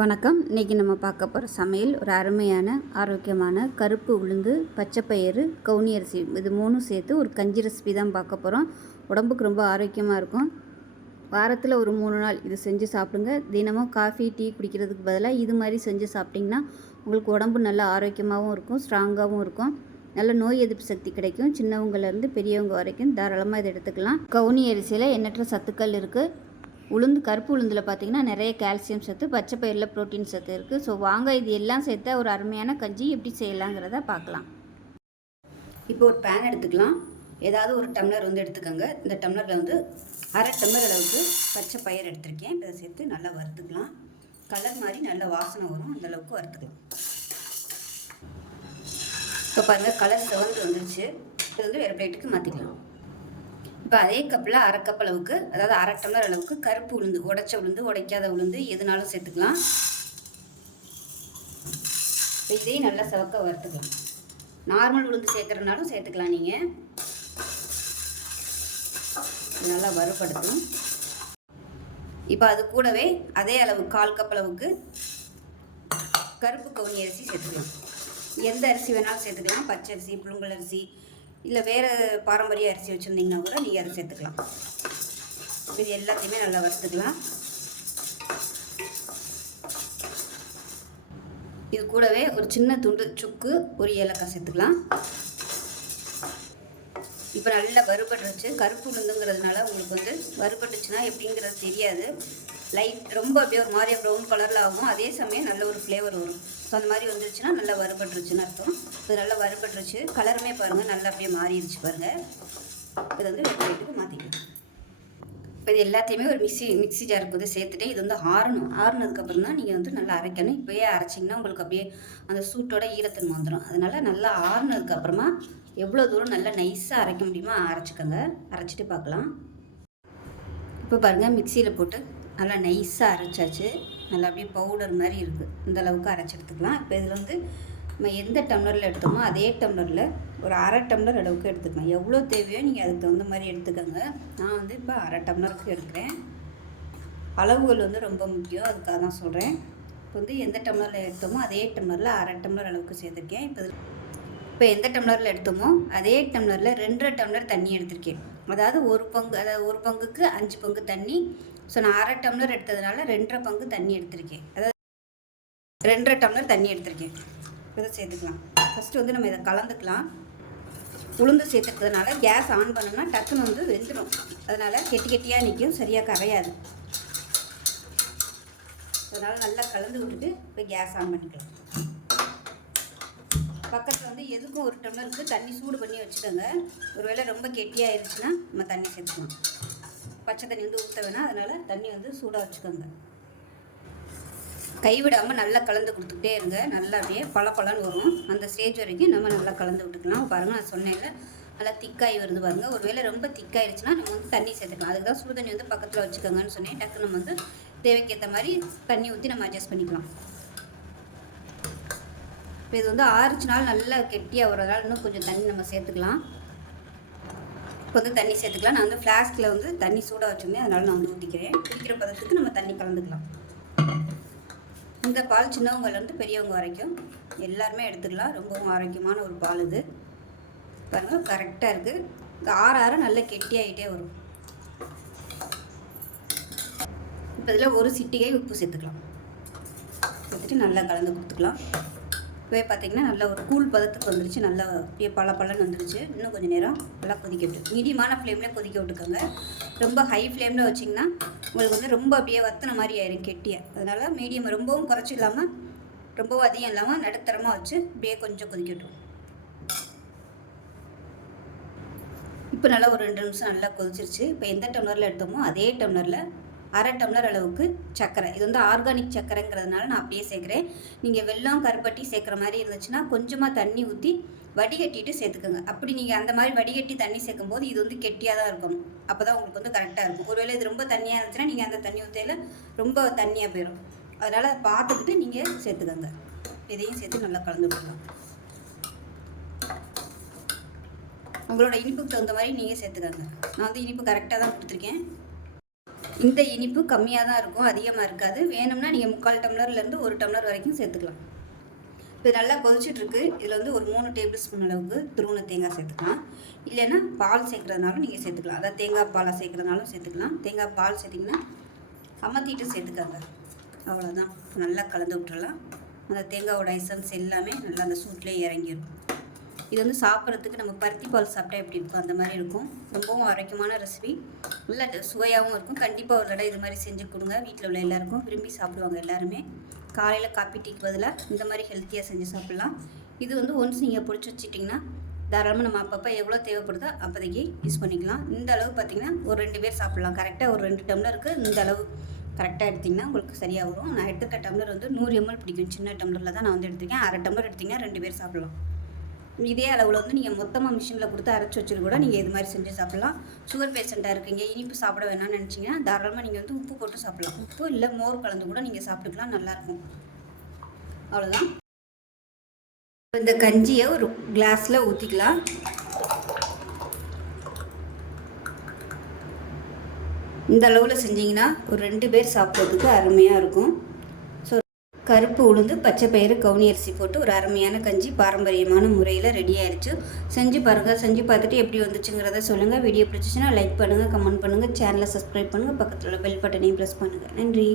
வணக்கம். இன்றைக்கி நம்ம பார்க்க போகிற சமையல் ஒரு அருமையான ஆரோக்கியமான கருப்பு உளுந்து பச்சைப்பயிறு கவுனி அரிசி. இது மூணும் சேர்த்து ஒரு கஞ்சி ரெசிபி தான் பார்க்க போகிறோம் உடம்புக்கு ரொம்ப ஆரோக்கியமாக இருக்கும். வாரத்தில் ஒரு மூணு நாள் இது செஞ்சு சாப்பிடுங்க. தினமும் காஃபி டீ குடிக்கிறதுக்கு பதிலாக இது மாதிரி செஞ்சு சாப்பிட்டிங்கன்னா உங்களுக்கு உடம்பு நல்லா ஆரோக்கியமாகவும் இருக்கும் ஸ்ட்ராங்காகவும் இருக்கும். நல்ல நோய் எதிர்ப்பு சக்தி கிடைக்கும். சின்னவங்கலேருந்து பெரியவங்க வரைக்கும் தாராளமாக இதை எடுத்துக்கலாம். கவுனி அரிசியில் எண்ணற்ற சத்துக்கள் இருக்குது உளுந்து கருப்பு உளுந்தில் பார்த்தீங்கன்னா நிறைய கால்சியம் சத்து பச்சை பயிரில் புரோட்டீன் சத்து இருக்குது ஸோ வாங்க இது எல்லாம் சேர்த்தா ஒரு அருமையான கஞ்சி எப்படி செய்யலாங்கிறத பார்க்கலாம் இப்போ ஒரு பேன் எடுத்துக்கலாம். ஏதாவது ஒரு டம்ளர் வந்து எடுத்துக்கோங்க. இந்த டம்ளரில் வந்து அரை டம்ளர் அளவுக்கு பச்சை பயிர் எடுத்திருக்கேன். இதை சேர்த்து நல்லா வறுத்துக்கலாம். கலர் மாதிரி நல்ல வாசனை வரும். அந்தளவுக்கு வறுத்துக்கலாம். இப்போ பாருங்கள் கலர் செவந்து வந்துருச்சு. இது வந்து வேறு பிளேட்டுக்கு மாற்றிக்கலாம் இப்போ அதே கப்பில் அரை கப் அளவுக்கு அதாவது அரை டம்ளர் அளவுக்கு கருப்பு உளுந்து உடைச்ச உளுந்து உடைக்காத உளுந்து எதுனாலும் சேர்த்துக்கலாம். இதையும் நல்லா சவக்க வறுத்துக்கலாம். நார்மல் உளுந்து சேர்க்குறதுனாலும் சேர்த்துக்கலாம் நீங்கள் நல்லா வறுபடுத்தும் இப்போ அது கூடவே அதே அளவு கால் கப் அளவுக்கு கருப்பு கவுனி அரிசி சேர்த்துக்கலாம். எந்த அரிசி வேணாலும் சேர்த்துக்கலாம். பச்சரிசி புழுங்கல் அரிசி இல்லை வேறு பாரம்பரிய அரிசி வச்சுருந்தீங்கன்னா கூட நீங்கள் அதை சேர்த்துக்கலாம். இது எல்லாத்தையுமே நல்லா வறுத்துக்கலாம். இது கூடவே ஒரு சின்ன துண்டு சுக்கு ஒரு ஏலக்காய் சேர்த்துக்கலாம். இப்போ நல்லா வறுபட்டுருச்சு கருப்பு உளுந்துங்கிறதுனால உங்களுக்கு வந்து வறுபட்டுச்சுன்னா எப்படிங்கிறது தெரியாது. லைட் ரொம்ப அப்படியே ஒரு மாதிரியாக ப்ரௌன் கலரில் ஆகும். அதே சமயம் நல்ல ஒரு ஃப்ளேவர் வரும். ஸோ அந்த மாதிரி வந்துருச்சுன்னா நல்லா வறுபட்டுருச்சுன்னு அர்த்தம். இது நல்லா வறுபட்டுருச்சு. கலருமே பாருங்கள் நல்லா அப்படியே மாறிடுச்சு பாருங்கள் இது வந்து வெயிட்டுக்கு மாற்றிக்கலாம் இப்போ இது எல்லாத்தையுமே ஒரு மிக்சி மிக்சி ஜாருக்கு வந்து சேர்த்துட்டு இது வந்து ஆறணும். ஆறுனதுக்கப்புறம் தான் நீங்கள் வந்து நல்லா அரைக்கணும். இப்போயே அரைச்சிங்கன்னா உங்களுக்கு அப்படியே அந்த சூட்டோட ஈரத்தன்மை வந்துடும் அதனால் நல்லா ஆறுனதுக்கப்புறமா எவ்வளோ தூரம் நல்லா நைஸாக அரைக்க முடியுமோ அரைச்சிக்கோங்க. அரைச்சிட்டு பார்க்கலாம். இப்போ பாருங்கள் மிக்சியில் போட்டு நல்லா நைஸாக அரைச்சாச்சு. நல்லா அப்படியே பவுடர் மாதிரி இருக்குது இந்த அளவுக்கு அரைச்சி எடுத்துக்கலாம். இப்போ இதில் வந்து நம்ம எந்த டம்ளரில் எடுத்தோமோ அதே டம்ளரில் ஒரு அரை டம்ளர் அளவுக்கு எடுத்துக்கலாம். எவ்வளோ தேவையோ நீங்கள் அதுக்கு தகுந்த மாதிரி எடுத்துக்கோங்க. நான் வந்து இப்போ அரை டம்ளருக்கு எடுக்கிறேன். அளவுகள் வந்து ரொம்ப முக்கியம். அதுக்காக தான் சொல்கிறேன் இப்போ வந்து எந்த டம்ளரில் எடுத்தோமோ அதே டம்ளரில் அரை டம்ளர் அளவுக்கு சேர்த்துருக்கேன். இப்போ இப்போ எந்த டம்ளரில் எடுத்தோமோ அதே டம்ளரில் ரெண்டரை டம்ளர் தண்ணி எடுத்திருக்கேன். அதாவது ஒரு பங்கு அதாவது ஒரு பங்குக்கு அஞ்சு பங்கு தண்ணி ஸோ நான் அரை டம்ளர் எடுத்ததுனால ரெண்டரை பங்கு தண்ணி எடுத்திருக்கேன். அதாவது ரெண்டரை டம்ளர் தண்ணி எடுத்திருக்கேன். இதை சேர்த்துக்கலாம். ஃபஸ்ட்டு வந்து நம்ம இதை கலந்துக்கலாம். உளுந்து சேர்த்துக்கிறதுனால கேஸ் ஆன் பண்ணோம்னா டக்குன்னு வந்து வெந்துடும் அதனால் கெட்டி கெட்டியாக நிற்கும். சரியாக கரையாது. அதனால் நல்லா கலந்து விட்டுட்டு இப்போ கேஸ் ஆன் பண்ணிக்கலாம். பக்கத்தில் வந்து எதுக்கும் ஒரு டம்ளருக்கு தண்ணி சூடு பண்ணி வச்சுக்கோங்க. ஒருவேளை ரொம்ப கெட்டியாக இருந்துச்சுன்னா நம்ம தண்ணி சேர்த்துக்கலாம். பச்சை தண்ணி வந்து ஊற்ற வேணாம். அதனால் தண்ணி வந்து சூடாக வச்சுக்கோங்க. கைவிடாமல் நல்லா கலந்து கொடுத்துக்கிட்டே இருங்க. நல்லா அப்படியே பல வரும். அந்த ஸ்டேஜ் வரைக்கும் நம்ம நல்லா கலந்து விட்டுக்கலாம். பாருங்கள் நான் சொன்னேன்ல நல்லா திக்காகி வருது பாருங்கள் ஒருவேளை ரொம்ப திக்காயிடுச்சுன்னா நம்ம வந்து தண்ணி சேர்த்துக்கலாம். அதுக்கு தான் சுடு தண்ணி வந்து பக்கத்தில் வச்சுக்கோங்கன்னு சொன்னேன். டக்கு நம்ம வந்து தேவைக்கேற்ற மாதிரி தண்ணி ஊற்றி நம்ம அட்ஜஸ்ட் பண்ணிக்கலாம். இப்போ இது வந்து ஆறுச்சுனாலும் நல்லா கெட்டியாக வரதுனால இன்னும் கொஞ்சம் தண்ணி நம்ம சேர்த்துக்கலாம். இப்போ வந்து தண்ணி சேர்த்துக்கலாம். நான் வந்து ஃப்ளாஸ்கில் வந்து தண்ணி சூடாக வச்சுருந்தேன். அதனால் நான் வந்து ஊற்றிக்கிறேன் குடிக்கிற பதத்துக்கு நம்ம தண்ணி கலந்துக்கலாம். இந்த பால் சின்னவங்கலேருந்து பெரியவங்க வரைக்கும் எல்லாருமே எடுத்துக்கலாம். ரொம்பவும் ஆரோக்கியமான ஒரு பால் இது. பாருங்கள் கரெக்டாக இருக்குது இந்த ஆற ஆற நல்லா கெட்டியாகிட்டே வரும். இப்போ இதில் ஒரு சிட்டிகை உப்பு சேர்த்துக்கலாம். சேர்த்துட்டு நல்லா கலந்து கொடுத்துக்கலாம். இப்போவே பார்த்திங்கன்னா நல்லா ஒரு கூழ் பதத்துக்கு வந்துருச்சு. நல்லா அப்படியே பல பலன்னு வந்துருச்சு. இன்னும் கொஞ்சம் நேரம் நல்லா கொதிக்க விட்டு மீடியமான ஃப்ளேமில் கொதிக்க விட்டுக்கோங்க. ரொம்ப ஹை ஃப்ளேமில் வச்சிங்கன்னா உங்களுக்கு வந்து ரொம்ப அப்படியே வத்தின மாதிரி ஆயிரும் கெட்டியை. அதனால் மீடியம் ரொம்பவும் குறைச்சி இல்லாமல் ரொம்பவும் அதிகம் இல்லாமல் நடுத்தரமாக வச்சு அப்படியே கொஞ்சம் கொதிக்க விட்டுரும். இப்போ நல்லா ஒரு ரெண்டு நிமிஷம் நல்லா கொதிச்சிருச்சு. இப்போ எந்த டம்ளரில் எடுத்தோமோ அதே டம்ளரில் அரை டம்ளர் அளவுக்கு சர்க்கரை. இது வந்து ஆர்கானிக் சர்க்கரைங்கிறதுனால நான் அப்படியே சேர்க்குறேன். நீங்கள் வெல்லம் கருப்பட்டி சேர்க்குற மாதிரி இருந்துச்சுன்னா கொஞ்சமாக தண்ணி ஊற்றி வடிகட்டிட்டு சேர்த்துக்கோங்க. அப்படி நீங்கள் அந்த மாதிரி வடிகட்டி தண்ணி சேர்க்கும் போது இது வந்து கெட்டியாக தான் இருக்கும். அப்போ தான் உங்களுக்கு வந்து கரெக்டாக இருக்கும். ஒருவேளை இது ரொம்ப தண்ணியாக இருந்துச்சுன்னா நீங்கள் அந்த தண்ணி ஊற்றையில் ரொம்ப தண்ணியாக போயிடும் அதனால் அதை பார்த்துக்கிட்டு நீங்கள் சேர்த்துக்கோங்க. இதையும் சேர்த்து நல்லா கலந்து கொடுக்கலாம் உங்களோட இனிப்புக்கு தகுந்த மாதிரி நீங்கள் சேர்த்துக்கோங்க. நான் வந்து இனிப்பு கரெக்டாக தான் கொடுத்துருக்கேன். இந்த இனிப்பு கம்மியாக தான் இருக்கும் அதிகமாக இருக்காது. வேணும்னா நீங்கள் முக்கால் டம்ளர்லேருந்து ஒரு டம்ளர் வரைக்கும் சேர்த்துக்கலாம். இப்போ நல்லா கொதிச்சிட்டுருக்கு இதில் வந்து ஒரு மூணு டேபிள் ஸ்பூன் அளவுக்கு துருவன தேங்காய் சேர்த்துக்கலாம். இல்லைன்னா பால் சேர்க்குறதுனாலும் நீங்கள் சேர்த்துக்கலாம். அதாவது தேங்காய் பாலை சேர்க்குறதுனாலும் சேர்த்துக்கலாம். தேங்காய் பால் சேர்த்திங்கன்னா அமர்த்திட்டு சேர்த்துக்காங்க. அவ்வளோதான் நல்லா கலந்து விட்டுறலாம். அந்த தேங்காயோட எசன்ஸ் எல்லாமே நல்லா அந்த சூட்லேயே இறங்கிடும் இது வந்து சாப்பிட்றதுக்கு நம்ம பருத்தி பால் சாப்பிட்டா எப்படி இருக்கும்? அந்த மாதிரி இருக்கும். ரொம்பவும் ஆரோக்கியமான ரெசிபி நல்லா சுவையாகவும் இருக்கும். கண்டிப்பாக ஒரு தடவை இது மாதிரி செஞ்சு கொடுங்க. வீட்டில் உள்ள எல்லாருக்கும் விரும்பி சாப்பிடுவாங்க எல்லாருமே. காலையில் காப்பி டீக்கு பதிலாக இந்த மாதிரி ஹெல்த்தியாக செஞ்சு சாப்பிட்லாம். இது வந்து ஒன்ஸ் நீங்கள் பிடிச்சி வச்சிட்டிங்கன்னா தாராளமாக நம்ம அப்பப்போ எவ்வளோ தேவைப்படுதோ அப்போதைக்கு யூஸ் பண்ணிக்கலாம். இந்த அளவு பார்த்திங்கன்னா ஒரு ரெண்டு பேர் சாப்பிட்லாம். கரெக்டாக ஒரு ரெண்டு டம்ளருக்கு இந்த அளவு கரெக்டாக எடுத்திங்கன்னா உங்களுக்கு சரியாக வரும். நான் எடுத்துக்க டம்ளர் வந்து நூறு எம்எல் பிடிக்கும். சின்ன டம்ளரில் தான் நான் வந்து எடுத்துக்கேன் அரை டம்ளர் எடுத்திங்கன்னா ரெண்டு பேர் சாப்பிட்லாம். இதே அளவில் வந்து நீங்கள் மொத்தமாக மிஷினில் கொடுத்து அரைச்சி வச்சுட்டு கூட நீங்கள் இது மாதிரி செஞ்சு சாப்பிட்லாம். சுகர் பேஷண்ட்டாக இருக்கீங்க இனிப்பு சாப்பிட வேணாம்னு நினச்சிங்கன்னா தாராளமாக நீங்கள் வந்து உப்பு போட்டு சாப்பிட்லாம். உப்பு இல்லை மோர் கலந்து கூட நீங்கள் சாப்பிட்டுக்கலாம் நல்லாயிருக்கும் அவ்வளோதான் இந்த கஞ்சியை ஒரு கிளாஸில் ஊற்றிக்கலாம் இந்த அளவில் செஞ்சிங்கன்னா ஒரு ரெண்டு பேர் சாப்பிட்றதுக்கு அருமையாக இருக்கும். கருப்பு உளுந்து பச்சை பயிறு கவுனி அரிசி போட்டு ஒரு அருமையான கஞ்சி பாரம்பரியமான முறையில் ரெடி ஆயிடுச்சு செஞ்சு பாருங்கள் செஞ்சு பார்த்துட்டு எப்படி வந்துச்சுங்கிறத சொல்லுங்கள் வீடியோ பிடிச்சிச்சின்னா லைக் பண்ணுங்கள் கமெண்ட் பண்ணுங்கள் சேனலை சப்ஸ்கிரைப் பண்ணுங்கள் பக்கத்தில் உள்ள பெல் பட்டனையும் ப்ரெஸ் பண்ணுங்கள் நன்றி.